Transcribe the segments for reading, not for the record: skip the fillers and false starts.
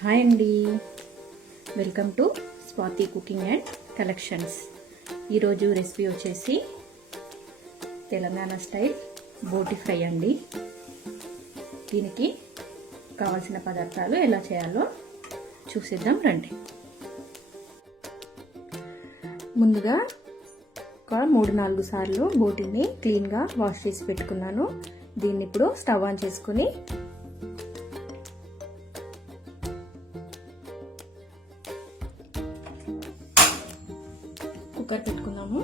Hi అండి, welcome to Swathi cooking and collections. ఈరోజు recipe వచ్చేసి తెలంగాణ స్టైల్ బోటి ఫ్రై అండి. దీనికి కావాల్సిన పదార్థాలు ఎలా చేయాలో చూసేద్దాం రండి. ముందుగా ఒక 3-4 సార్లు బోటిని క్లీన్గా వాష్ చేసి పెట్టుకున్నాను. దీన్ని ఇప్పుడు స్టవ్ ఆన్ చేసుకుని కుక్కర్ పెట్టుకున్నాము.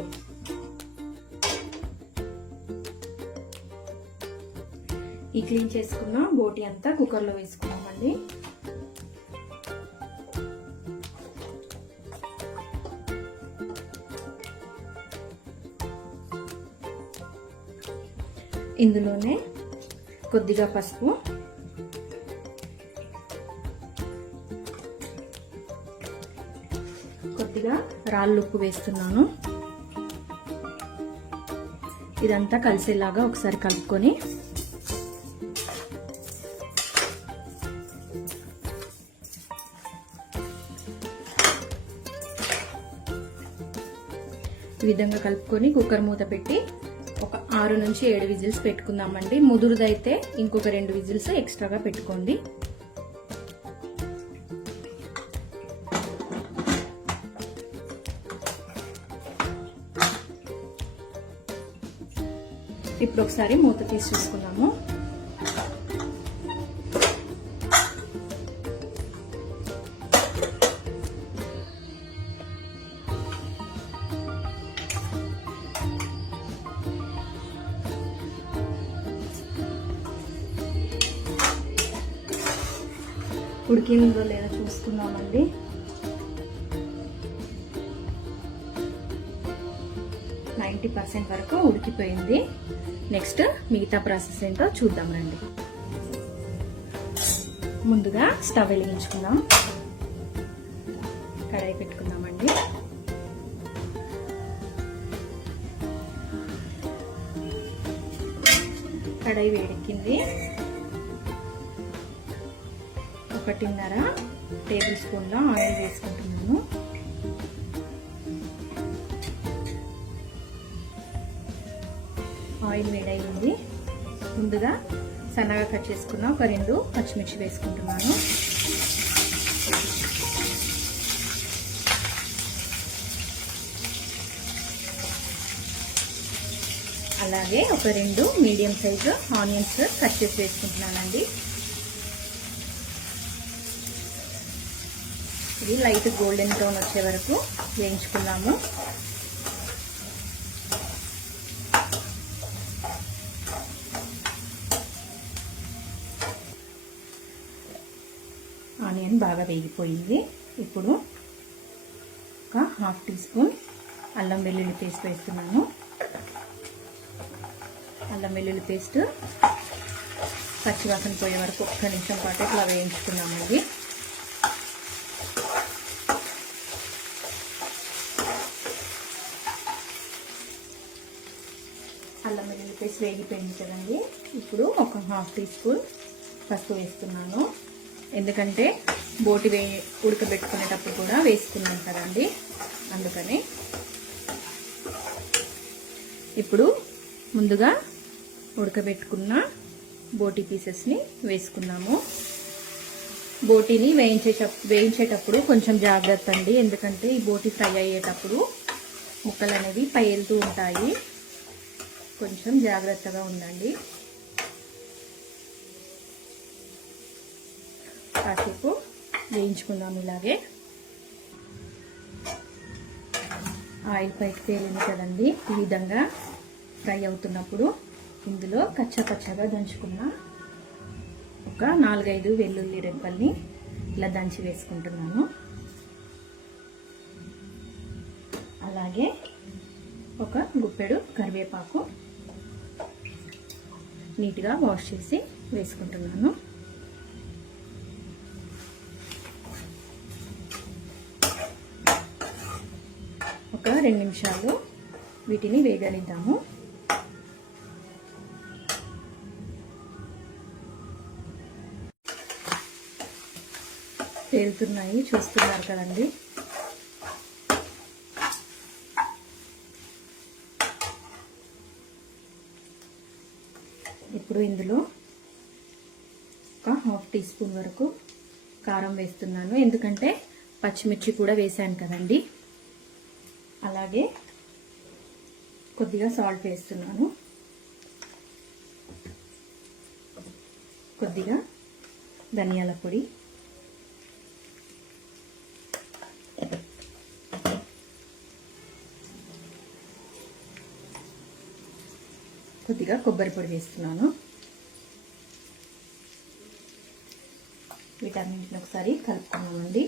ఈ క్లీన్ చేసుకున్న బోటి అంతా కుక్కర్లో వేసుకున్నామండి. ఇందులోనే కొద్దిగా పసుపు, కొద్దిగా రాళ్ళుప్పు వేస్తున్నాను. ఇదంతా కలిసేలాగా ఒకసారి కలుపుకొని ఈ విధంగా కలుపుకొని కుక్కర్ మూత పెట్టి ఒక 6 నుంచి 7 విజిల్స్ పెట్టుకుందామండి. ముదురుదైతే ఇంకొక 2 విజిల్స్ ఎక్స్ట్రాగా పెట్టుకోండి. ఇప్పుడు ఒకసారి మూత తీసి చూసుకున్నాము. ఉడికిందో లేదో చూసుకున్నామండి. %90 వరకు ఉడికిపోయింది. నెక్స్ట్ మిగతా ప్రాసెస్ ఏంటో చూద్దాం రండి. ముందుగా స్టవ్ వెలిగించుకుందాం. కడాయి పెట్టుకుందామండి. కడాయి వేడెక్కింది. 1.5 టేబుల్ స్పూన్ల ఆయిల్ వేసుకుంటున్నాను. ఆయిల్ వేడైంది. ముందుగా సన్నగా కట్ చేసుకున్న ఒక 2 పచ్చిమిర్చి వేసుకుంటున్నాను. అలాగే ఒక 2 మీడియం సైజు ఆనియన్స్ కట్ చేసి వేసుకుంటున్నానండి. ఇది లైట్ గోల్డెన్ బ్రౌన్ వచ్చే వరకు వేయించుకుందాము. ఆనియన్ బాగా వేగిపోయింది. ఇప్పుడు ఒక 1/2 టీ స్పూన్ అల్లం వెల్లుల్లి పేస్ట్ వేస్తున్నాను. అల్లం వెల్లుల్లి పేస్ట్ పచ్చివాసన పోయే వరకు 1 నిమిషం పాటు ఇట్లా వేయించుకున్నామండి. అల్లం వెల్లుల్లి పేస్ట్ వేగిపోయింది కదండి. ఇప్పుడు ఒక 1/2 టీ స్పూన్ పసుపు వేస్తున్నాను. ఎందుకంటే బోటి ఉడకబెట్టుకునేటప్పుడు కూడా వేసుకున్నాం కదండి, అందుకని. ఇప్పుడు ముందుగా ఉడకబెట్టుకున్న బోటి పీసెస్ని వేసుకున్నాము. బోటిని వేయించేటప్పుడు కొంచెం జాగ్రత్త అండి, ఎందుకంటే ఈ బోటి ఫ్రై అయ్యేటప్పుడు ముక్కలు అనేవి పైలుతూ ఉంటాయి. కొంచెం జాగ్రత్తగా ఉండండి. కాసేపు వేయించుకుందాం. ఇలాగే ఆయిల్ పైకి తేలింది కదండి. ఈ విధంగా ఫ్రై అవుతున్నప్పుడు ఇందులో కచ్చపచ్చగా దంచుకున్న ఒక 4-5 వెల్లుల్లి రెబ్బల్ని ఇలా దంచి వేసుకుంటున్నాను. అలాగే ఒక గుప్పెడు కరివేపాకు నీట్గా వాష్ చేసి వేసుకుంటున్నాను. ఒక 2 నిమిషాలు వీటిని వేగనిద్దాము. తేలుతున్నాయి, చూస్తున్నారు కదండి. ఇప్పుడు ఇందులో ఒక హాఫ్ టీ స్పూన్ వరకు కారం వేస్తున్నాను, ఎందుకంటే పచ్చిమిర్చి కూడా వేసాను కదండి. అలాగే కొద్దిగా సాల్ట్ వేస్తున్నాను, కొద్దిగా ధనియాల పొడి, కొద్దిగా కొబ్బరి పొడి వేస్తున్నాను. వీటన్నింటిని ఒకసారి కలుపుకున్నామండి.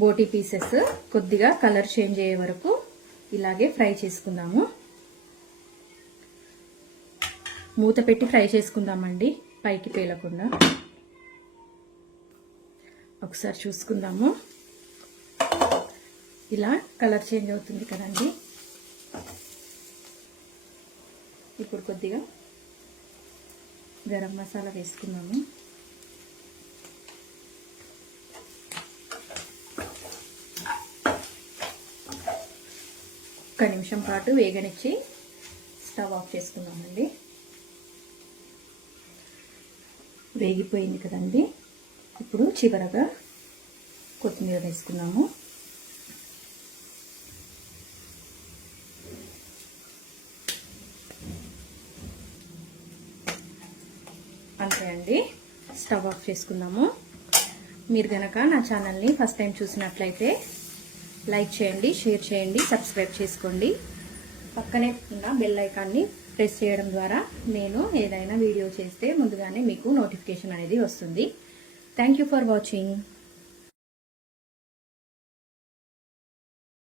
బోటి పీసెస్ కొద్దిగా కలర్ చేంజ్ అయ్యే వరకు ఇలాగే ఫ్రై చేసుకుందాము. మూత పెట్టి ఫ్రై చేసుకుందామండి, పైకి పేలకుండా. ఒకసారి చూసుకుందాము. ఇలా కలర్ చేంజ్ అవుతుంది కదండి. ఇప్పుడు కొద్దిగా గరం మసాలా వేసుకున్నాము. ఒక్క నిమిషం పాటు వేగనిచ్చి స్టవ్ ఆఫ్ చేసుకున్నామండి. వేగిపోయింది కదండి. ఇప్పుడు చివరగా కొత్తిమీర వేసుకున్నాము. అంతే అండి, స్టవ్ ఆఫ్ చేసుకుందాము. మీరు గనక నా ఛానల్ని ఫస్ట్ టైం చూసినట్లయితే లైక్ చేయండి, షేర్ చేయండి, సబ్స్క్రైబ్ చేసుకోండి. పక్కనే ఉన్న బెల్ ఐకాన్ని ప్రెస్ చేయడం ద్వారా నేను ఏదైనా వీడియో చేస్తే ముందుగానే మీకు నోటిఫికేషన్ అనేది వస్తుంది. Thank you for watching.